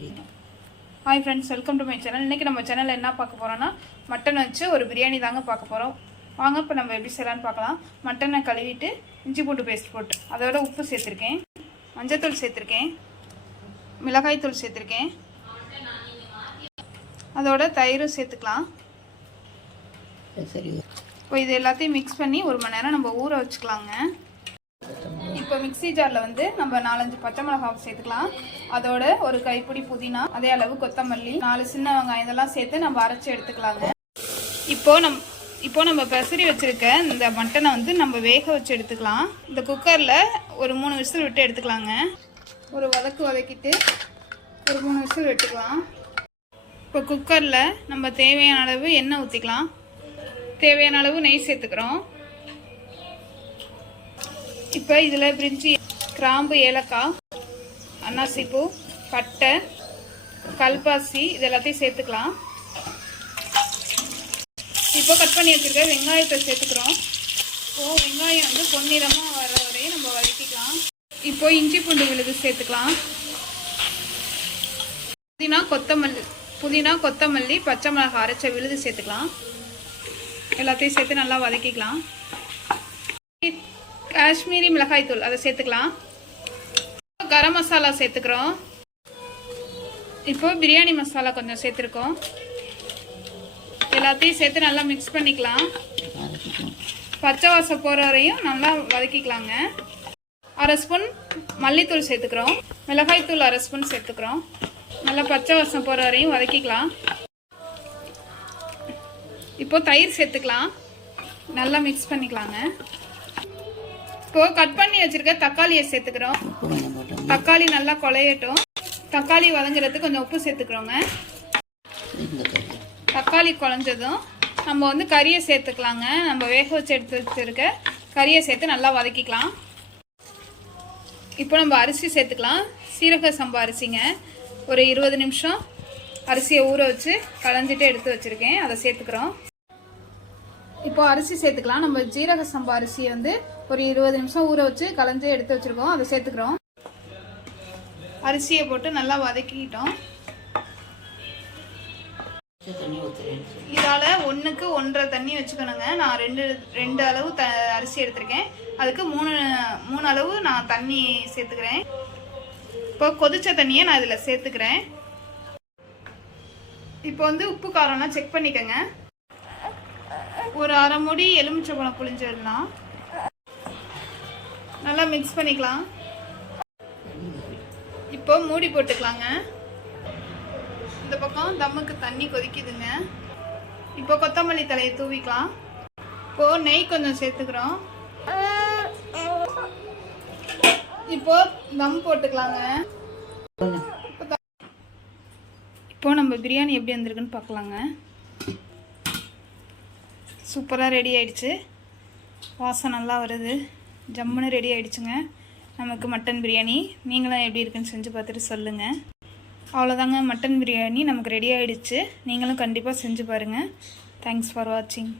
தெரியும். Hi friends welcome to my channel இன்றைக்கி நம்ம சேனலில் என்ன பார்க்க போகிறோன்னா மட்டன் வச்சு ஒரு பிரியாணி தாங்க பார்க்க போகிறோம் வாங்க இப்போ நம்ம எப்படி செய்யலான்னு பார்க்கலாம். மட்டனை கழுவிட்டு இஞ்சி பூண்டு பேஸ்ட் போட்டு அதோட உப்பு சேர்த்துருக்கேன். மஞ்சத்தூள் சேர்த்துருக்கேன். மிளகாய் தூள் சேர்த்துருக்கேன். அதோட தயிரும் சேர்த்துக்கலாம். சரி, சரி. இப்போ இது எல்லாத்தையும் மிக்ஸ் பண்ணி ஒரு மணி நேரம் நம்ம ஊற வச்சுக்கலாங்க. இப்போ மிக்ஸி ஜாரில் வந்து நம்ம நாலஞ்சு பச்சை மிளகாய் சேர்த்துக்கலாம். அதோட ஒரு கைப்பிடி புதினா அதே அளவு கொத்தமல்லி நாலு சின்ன வெங்காயம் இதெல்லாம் சேர்த்து நம்ம அரைச்சி எடுத்துக்கலாங்க. இப்போ நம் இப்போ நம்ம பெசரி வச்சுருக்க இந்த மட்டனை வந்து நம்ம வேக வச்சு எடுத்துக்கலாம். இந்த குக்கரில் ஒரு மூணு விசில் விட்டு எடுத்துக்கலாங்க. ஒரு வதக்கு வதக்கிட்டு ஒரு மூணு விசில் விட்டுக்கலாம். இப்போ குக்கரில் நம்ம தேவையான அளவு எண்ணெய் ஊற்றிக்கலாம் தேவையான அளவு நெய் சேர்த்துக்கிறோம். இப்போ இதில் பிரிஞ்சி கிராம்பு ஏலக்காய் அன்னாசிப்பூ பட்டை கல்பாசி இது எல்லாத்தையும் சேர்த்துக்கலாம். இப்போ கட் பண்ணி வச்சுருக்க வெங்காயத்தை சேர்த்துக்கிறோம். இப்போ வெங்காயம் வந்து பொன்னிறமாக வர வரையும் நம்ம வதக்கிக்கலாம். இப்போ இஞ்சி பூண்டு விழுது சேர்த்துக்கலாம். புதினா கொத்தமல்லி புதினா கொத்தமல்லி பச்சை மிளகாய் அரைச்ச விழுது சேர்த்துக்கலாம். எல்லாத்தையும் சேர்த்து நல்லா வதக்கிக்கலாம். காஷ்மீரி மிளகாய் தூள் அதை சேர்த்துக்கலாம். கரம் மசாலா சேர்த்துக்கிறோம். இப்போ பிரியாணி மசாலா கொஞ்சம் சேர்த்துருக்கோம். எல்லாத்தையும் சேர்த்து நல்லா மிக்ஸ் பண்ணிக்கலாம். பச்சை வாசம் போகிற வரையும் நல்லா வதக்கிக்கலாங்க. அரை ஸ்பூன் மல்லித்தூள் சேர்த்துக்கிறோம். மிளகாய் தூள் அரை ஸ்பூன் சேர்த்துக்கிறோம். நல்லா பச்சை வாசம் போகிற வரையும் வதக்கிக்கலாம். இப்போ தயிர் சேர்த்துக்கலாம். நல்லா மிக்ஸ் பண்ணிக்கலாங்க. கட் பண்ணி வச்சிருக்க தக்காளியை சேர்த்துக்கிறோம். தக்காளி நல்லா குழையட்டும். தக்காளி வதங்குறதுக்கு கொஞ்சம் உப்பு சேர்த்துக்கிறோங்க. தக்காளி குழஞ்சதும் நம்ம வந்து கறியை சேர்த்துக்கலாங்க. நம்ம வேக வச்சு எடுத்து வச்சிருக்க கறியை சேர்த்து நல்லா வதக்கிக்கலாம். இப்போ நம்ம அரிசி சேர்த்துக்கலாம். சீரக சம்பா அரிசிங்க. ஒரு இருபது நிமிஷம் அரிசியை ஊற வச்சு களைஞ்சிட்டு எடுத்து வச்சுருக்கேன். அதை சேர்த்துக்கிறோம். இப்போ அரிசி சேர்த்துக்கலாம். நம்ம ஜீரக சம்பா அரிசியை வந்து ஒரு இருபது நிமிஷம் ஊற வச்சு கலைஞ்சி எடுத்து வச்சுருக்கோம். அதை சேர்த்துக்கிறோம். அரிசியை போட்டு நல்லா வதக்கிக்கிட்டோம். இதால் இதால ஒன்றுக்கு ஒன்றரை தண்ணி வச்சுக்கணுங்க. நான் ரெண்டு ரெண்டு அளவு த அரிசி எடுத்திருக்கேன். அதுக்கு மூணு மூணு அளவு நான் தண்ணி சேர்த்துக்கிறேன். இப்போ கொதிச்ச தண்ணியை நான் இதில் சேர்த்துக்கிறேன். இப்போ வந்து உப்பு காரம்லாம் செக் பண்ணிக்கோங்க. ஒரு அரை முடி எலுமிச்சம்பழம் புளிஞ்சிடலாம் நல்லா மிக்ஸ் பண்ணிக்கலாம். இப்போ மூடி போட்டுக்கலாங்க. இந்த பக்கம் தம்முக்கு தண்ணி கொதிக்குதுங்க. இப்போ கொத்தமல்லி தலையை தூவிக்கலாம். இப்போ நெய் கொஞ்சம் சேர்த்துக்கிறோம். இப்போ தம் போட்டுக்கலாங்க. இப்போ நம்ம பிரியாணி எப்படி வந்திருக்குன்னு பார்க்கலாங்க. சூப்பராக ரெடி ஆயிடுச்சு. வாசம் நல்லா வருது. ஜம்முன்னு ரெடி ஆயிடுச்சுங்க. நமக்கு மட்டன் பிரியாணி. நீங்களும் எப்படி இருக்குன்னு செஞ்சு பார்த்துட்டு சொல்லுங்கள் அவ்வளோதாங்க மட்டன் பிரியாணி நமக்கு ரெடி ஆகிடுச்சு நீங்களும் கண்டிப்பாக செஞ்சு பாருங்கள் தேங்க்ஸ் ஃபார் வாட்சிங்